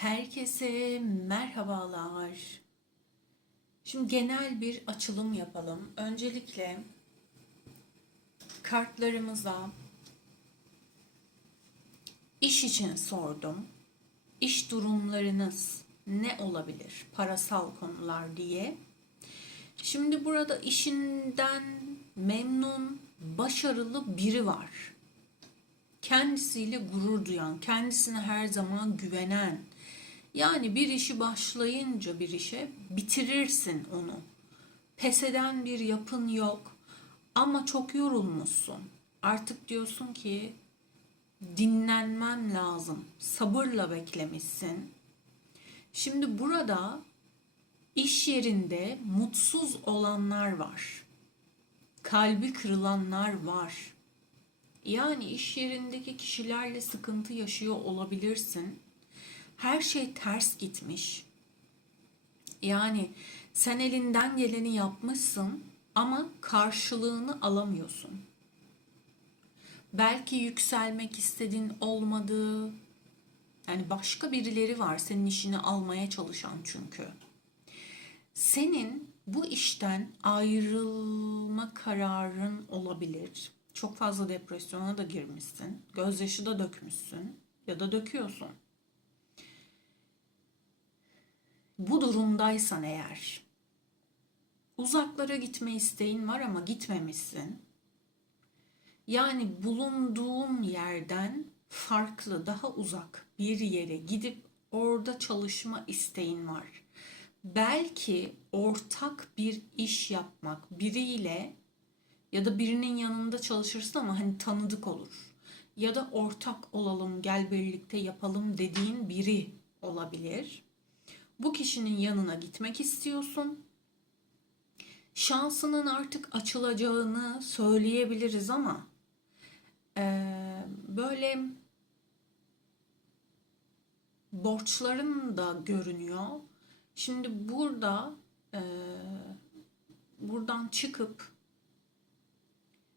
Herkese merhabalar. Şimdi genel bir açılım yapalım. Öncelikle kartlarımıza iş için sordum. İş durumlarınız ne olabilir? Parasal konular diye. Şimdi burada işinden memnun, başarılı biri var kendisiyle gurur duyan, kendisine her zaman güvenen. Yani bir işi başlayınca bir işe bitirirsin onu. Pes eden bir yapın yok ama çok yorulmuşsun. Artık diyorsun ki dinlenmem lazım. Sabırla beklemişsin. Şimdi burada iş yerinde mutsuz olanlar var. Kalbi kırılanlar var yani iş yerindeki kişilerle sıkıntı yaşıyor olabilirsin. Her şey ters gitmiş. Yani sen elinden geleni yapmışsın ama karşılığını alamıyorsun. Belki yükselmek istediğin olmadı. Yani başka birileri var senin işini almaya çalışan çünkü. Senin bu işten ayrılma kararın olabilir çok fazla depresyona da girmişsin. Gözyaşı da dökmüşsün ya da döküyorsun. Bu durumdaysan eğer uzaklara gitme isteğin var ama gitmemişsin. Yani bulunduğun yerden farklı, daha uzak bir yere gidip orada çalışma isteğin var. Belki ortak bir iş yapmak, biriyle ya da birinin yanında çalışırsın ama hani tanıdık olur. Ya da ortak olalım, gel birlikte yapalım dediğin biri olabilir. Bu kişinin yanına gitmek istiyorsun. Şansının artık açılacağını söyleyebiliriz ama e, böyle borçların da görünüyor. Şimdi burada e, buradan çıkıp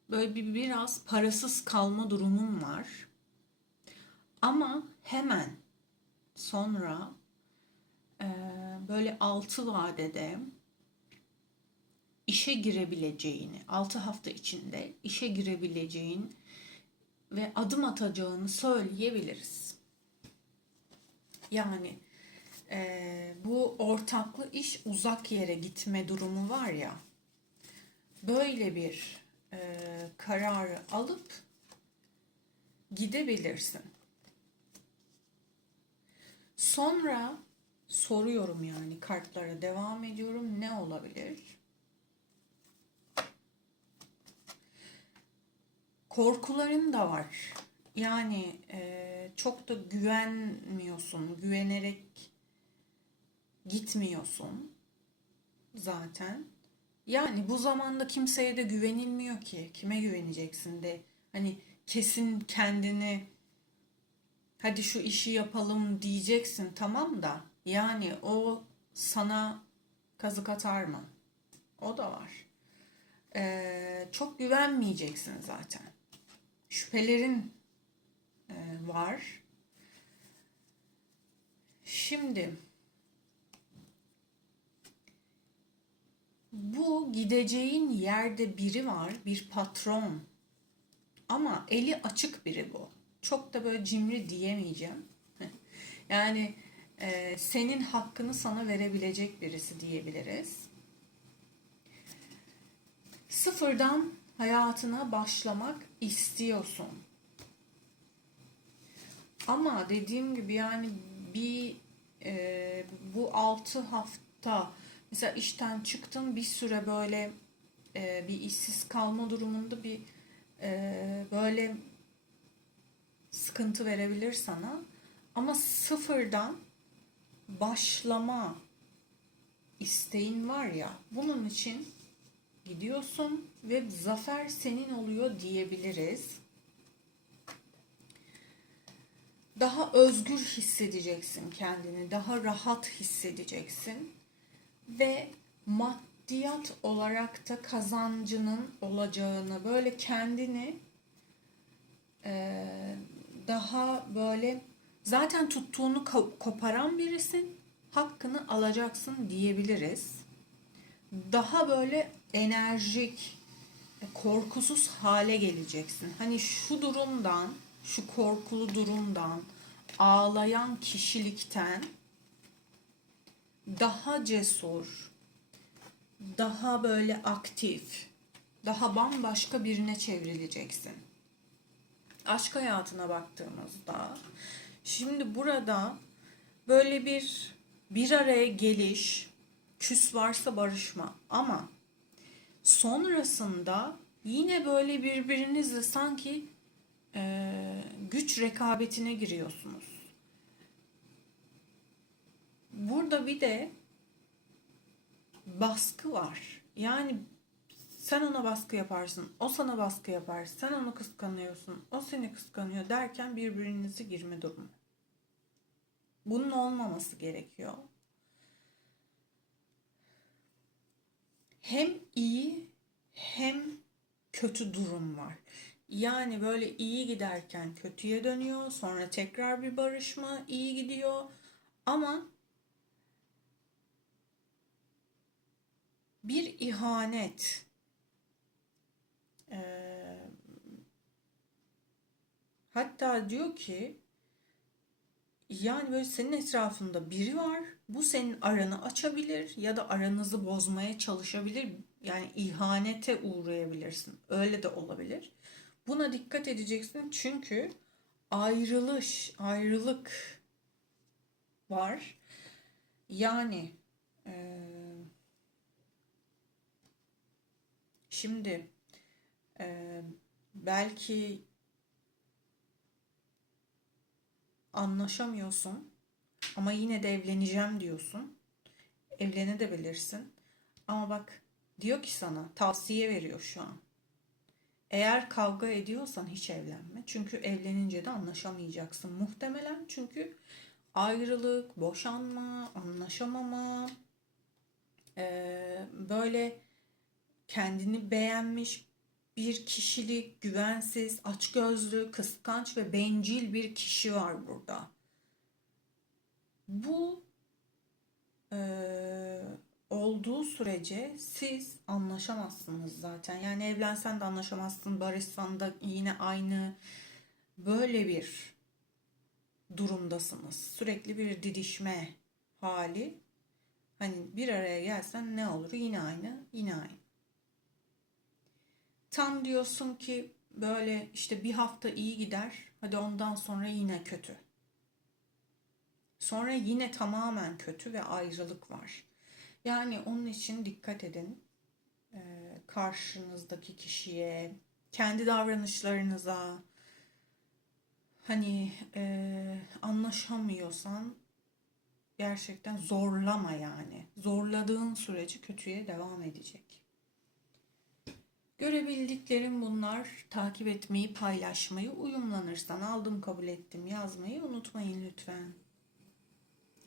böyle bir biraz parasız kalma durumum var. Ama hemen sonra böyle altı vadede işe girebileceğini, altı hafta içinde işe girebileceğin ve adım atacağını söyleyebiliriz. Yani e, bu ortaklı iş uzak yere gitme durumu var ya, böyle bir e, kararı alıp gidebilirsin. Sonra soruyorum yani kartlara devam ediyorum. Ne olabilir? Korkuların da var. Yani e, çok da güvenmiyorsun. Güvenerek gitmiyorsun zaten. Yani bu zamanda kimseye de güvenilmiyor ki. Kime güveneceksin de. Hani kesin kendini hadi şu işi yapalım diyeceksin tamam da yani o sana kazık atar mı? O da var. Ee, çok güvenmeyeceksin zaten. Şüphelerin e, var. Şimdi Bu gideceğin yerde biri var, bir patron. Ama eli açık biri bu. Çok da böyle cimri diyemeyeceğim. yani e, senin hakkını sana verebilecek birisi diyebiliriz. Sıfırdan hayatına başlamak istiyorsun. Ama dediğim gibi yani bir e, bu altı hafta Mesela işten çıktın bir süre böyle e, bir işsiz kalma durumunda bir e, böyle sıkıntı verebilir sana. Ama sıfırdan başlama isteğin var ya bunun için gidiyorsun ve zafer senin oluyor diyebiliriz. Daha özgür hissedeceksin kendini, daha rahat hissedeceksin ve maddiyat olarak da kazancının olacağını böyle kendini daha böyle Zaten tuttuğunu ko- koparan birisin. Hakkını alacaksın diyebiliriz. Daha böyle enerjik, korkusuz hale geleceksin. Hani şu durumdan, şu korkulu durumdan, ağlayan kişilikten daha cesur, daha böyle aktif, daha bambaşka birine çevrileceksin. Aşk hayatına baktığımızda şimdi burada böyle bir bir araya geliş, küs varsa barışma ama sonrasında yine böyle birbirinizle sanki eee, güç rekabetine giriyorsunuz. Burada bir de baskı var. Yani sen ona baskı yaparsın, o sana baskı yapar, sen onu kıskanıyorsun, o seni kıskanıyor derken birbirinizi girme durumu. Bunun olmaması gerekiyor. Hem iyi hem kötü durum var. Yani böyle iyi giderken kötüye dönüyor, sonra tekrar bir barışma, iyi gidiyor. Ama bir ihanet, hatta diyor ki yani böyle senin etrafında biri var. Bu senin aranı açabilir ya da aranızı bozmaya çalışabilir. Yani ihanete uğrayabilirsin. Öyle de olabilir. Buna dikkat edeceksin çünkü ayrılış, ayrılık var. Yani eee, şimdi eee, belki anlaşamıyorsun ama yine de evleneceğim diyorsun. Evlenebilirsin. Ama bak diyor ki sana tavsiye veriyor şu an. Eğer kavga ediyorsan hiç evlenme. Çünkü evlenince de anlaşamayacaksın muhtemelen. Çünkü ayrılık, boşanma, anlaşamama, eee, böyle kendini beğenmiş bir kişilik, güvensiz, açgözlü, kıskanç ve bencil bir kişi var burada. Bu eee, olduğu sürece siz anlaşamazsınız zaten. Yani evlensen de anlaşamazsın, barışsan da yine aynı böyle bir durumdasınız. Sürekli bir didişme hali. Hani bir araya gelsen ne olur? Yine aynı, yine aynı. Tam diyorsun ki böyle işte bir hafta iyi gider. Hadi ondan sonra yine kötü. Sonra yine tamamen kötü ve ayrılık var. Yani onun için dikkat edin. Ee, karşınızdaki kişiye, kendi davranışlarınıza. Hani e, anlaşamıyorsan gerçekten zorlama yani. Zorladığın sürece kötüye devam edecek. Görebildiklerim bunlar. Takip etmeyi, paylaşmayı, uyumlanırsan aldım kabul ettim yazmayı unutmayın lütfen.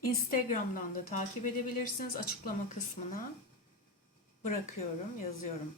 Instagram'dan da takip edebilirsiniz. Açıklama kısmına bırakıyorum, yazıyorum.